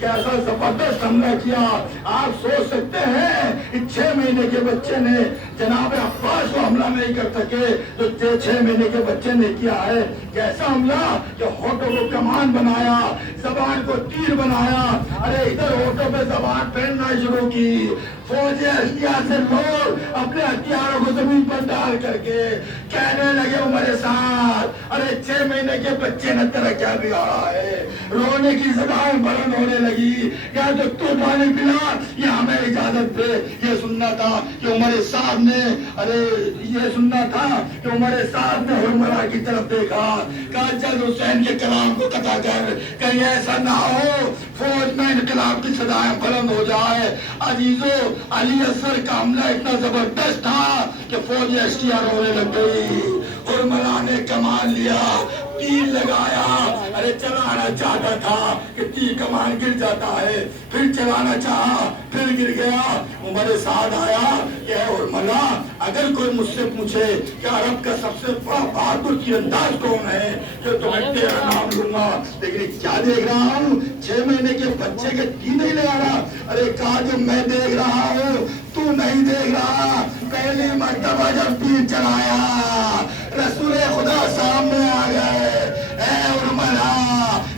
कैसा जबरदस्त हमला किया। आप सोच सकते हैं 6 महीने के बच्चे ने जनाब अब्बास को हमला नहीं कर सके तो 6 महीने के बच्चे ने किया है। कैसा हमला कि होठों को कमान बनाया, जबान को तीर बनाया। अरे इधर होठों पे जबान पहनना शुरू की। फौजी एहतियात से लोग अपने हथियारों को जमीन पर डाल करके कहने लगे हमारे साथ, अरे 6 महीने के बच्चे ने तेरा क्या बिगाड़ा है। रोने की जबान बुलंद होने लगी, क्या तो तू पानी पिला या हमें इजाजत दे। ये सुनना था कि उमर साहब ने, अरे ये सुनना था कि उमर साहब ने हुरमला की तरफ देखा, कहा जल्द हुसैन के कलाम को कता कर, कहीं ऐसा ना हो फौज में इनकलाब की सदाएं बुलंद हो जाए। अजीजों, अली असगर का हमला इतना जबरदस्त था कि फौज एसटीआर रोने लग गई। हुरमला ने कमान लिया, तीर लगाया। अरे चलाना चाहता था कि तीर कमान गिर जाता है, फिर चलाना चाहा, फिर गिर गया। उमर साद आया कि हुरमला, अगर कोई मुझसे पूछे कि अरब का सबसे बड़ा बहादुर तीरंदाज कौन है तो तुम्हें तेरा नाम लूंगा, लेकिन क्या देख रहा हूँ 6 महीने के बच्चे के तीर नहीं लगा रहा। अरे कहा जो मैं देख रहा हूँ तू नहीं देख रहा। पहली मर्तबा जब तीर चलाया रसूल खुदा सामने आ गए।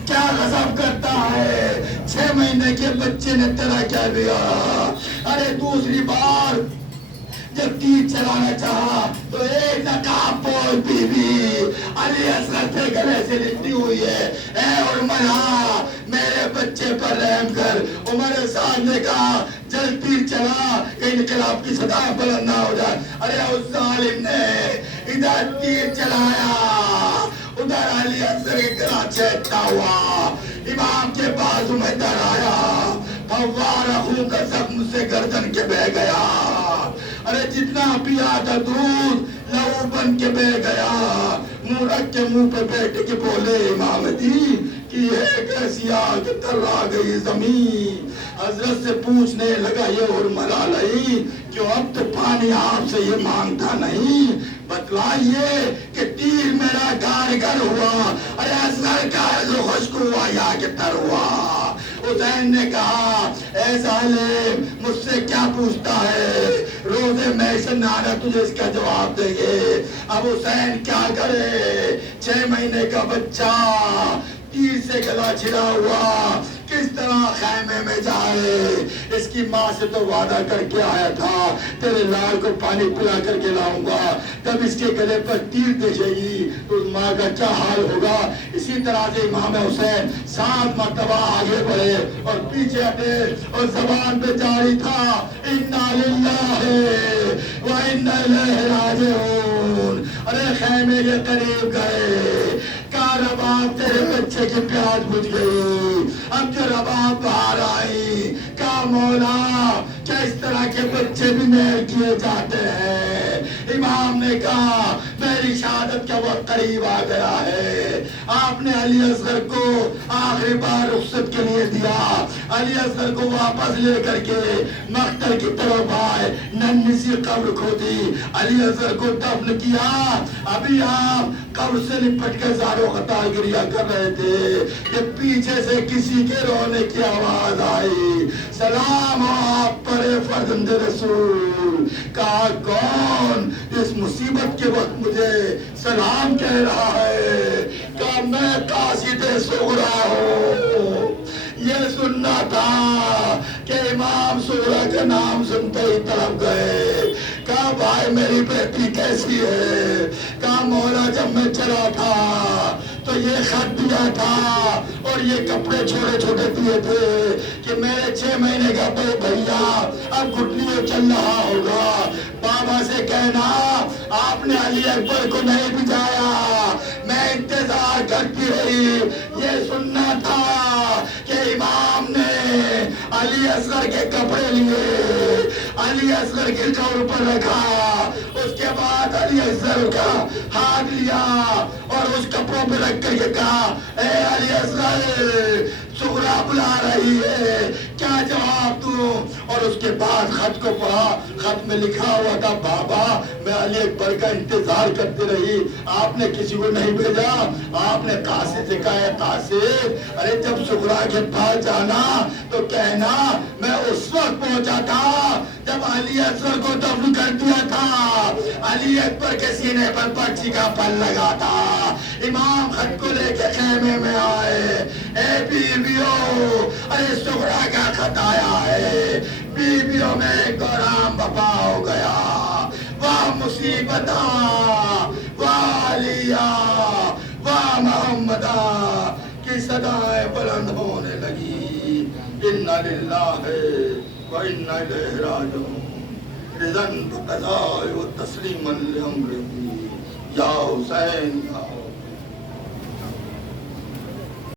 क्या गजब करता है, 6 महीने के बच्चे ने तेरा क्या बिगाड़ा। अरे दूसरी बार जब तीर चलाना चाहा तो एक नकाबपोश बीवी अली असगर के गले से लिपटी हुई है। ऐ उर्मिला, मेरे बच्चे पर रहम कर। उमर साहब ने कहा जल्द तीर चला कि इनकलाब की सदा बुलंद ना हो जाए। अरे उस जालिम ने इधर तीर चलाया, उधर अली असगर के गला छेदता हुआ इमाम के बाजू में दर आया। फव्वारा खून का जख्म से गर्दन के बह गया। अरे जितना पिया था दूध लहू बन के बह गया। मुंह रख के मुंह पे बैठ के बोले इमाम दी कि है कैसी आग तर्रा गई जमीन। हजरत से पूछने लगा ये हुरमला नहीं क्यों अब तो पानी आपसे ये मांगता नहीं, बतलाइए कि तीर मेरा कारगर हुआ। अरे असगर का जो खुश्क हुआ या कि तर हुआ। हुसैन ने कहा ऐ जालिम मुझसे क्या पूछता है, रोजे महशर में आना तुझे इसका जवाब देंगे। अब हुसैन क्या करे, 6 महीने का बच्चा तीर से गला छिड़ा हुआ किस तरह खैमे में जाए। इसकी माँ से तो वादा करके आया था तेरे लाल को पानी पिला करके लाऊंगा, तब इसके गले पर तीर देखेगी तो उस माँ का क्या हाल होगा। इसी तरह से इमाम हुसैन 7 मर्तबा आगे बढ़े और पीछे हटे और जबान पे जारी था इन्ना लिल्लाहि व इन्ना इलैहि राजिऊन। अरे खैमे के करीब गए, कहा रबाब तेरे बच्चे की प्यास बुझ गई, अब जो रबाब बाहर आई। कहा मौला क्या इस तरह के बच्चे भी मेल किए जाते हैं। इमाम ने कहा मेरी शहादत का वक्त करीब आ गया है। आपने अली असगर को आखिरी बार रुखसत के लिए दिया। अली असगर को वापस लेकर के मख्तर की तरफ आए, नन्ही सी कब्र खोदी, अली असगर को दफन किया। अभी आप कब्र से लिपट के ज़ारो ख़तार गिरिया कर रहे थे कि पीछे से किसी के रोने की आवाज आई। सलाम आप पर फर्जंद रसूल। कहा कौन इस मुसीबत के वक्त मुझे सलाम कह रहा है। कहा मैं कासिद सुगरा हूँ। ये सुनना था कि इमाम सुगरा का नाम सुनते ही तड़प गए। कहा भाई मेरी बेटी कैसी है। कहा मौला जब मैं चला था तो ये खत दिया था और ये कपड़े छोटे छोटे दिए थे कि मेरे 6 महीने का भैया अब घुटनियों चल रहा होगा। बाबा से कहना आपने अली अकबर को नहीं भिजाया, मैं इंतजार करती रही। ये सुनना था कि इमाम ने अली असगर के कपड़े लिए, अली असगर के कब्र पर रखा। उसके बाद علی اصغر کا ہاتھ لیا اور اس کپڑوں پہ رکھ کر کے کہا اے علی اصغر سغرا بلا رہی ہے کیا جواب دوں؟ اور اس کے بعد خط کو پڑھا. خط میں لکھا ہوا تھا بابا میں علی اکبر کا انتظار کرتی رہی, آپ نے کسی کو نہیں بھیجا. آپ نے قاصد سے کہا ہے قاصد ارے جب سغرا کے پاس جانا تو کہنا میں اس وقت پہنچا تھا جب علی اصغر کو دفن کر دیا تھا, علی اکبر کے سینے پر پرچی کا پل لگا تھا. امام خط کو لے کے خیمے میں آئے. اے بیویو ارے سغرا کا خط آیا ہے. بیویوں میں ایک آرام بپا ہو گیا. واہ مصیبتہ واہ علیہ واہ محمدہ کی صدائیں بلند ہونے لگی. انا للہ و انا الیہ راجعون. رضا بقضاء و تسلیما لامرہ یا حسین یا